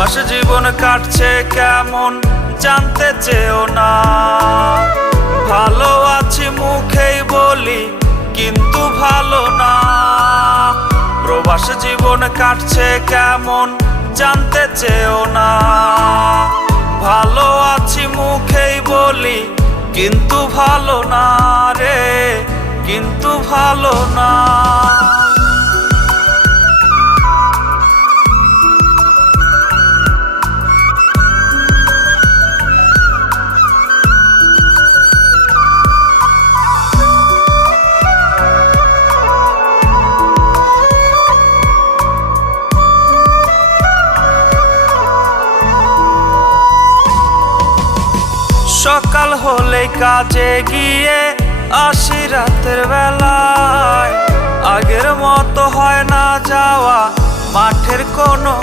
প্রবাস জীবন কাটছে কেমন জানতে চেও না। ভালো আছি মুখেই বলি কিন্তু ভালো না। প্রবাস জীবন কাটছে কেমন জানতে চেও না। ভালো আছি মুখেই বলি কিন্তু ভালো না রে, কিন্তু ভালো না। সকাল হলে কাজে গিয়ে আসি রাতের বেলায়। আগের মতো হয় না যাওয়া মাঠের কোনো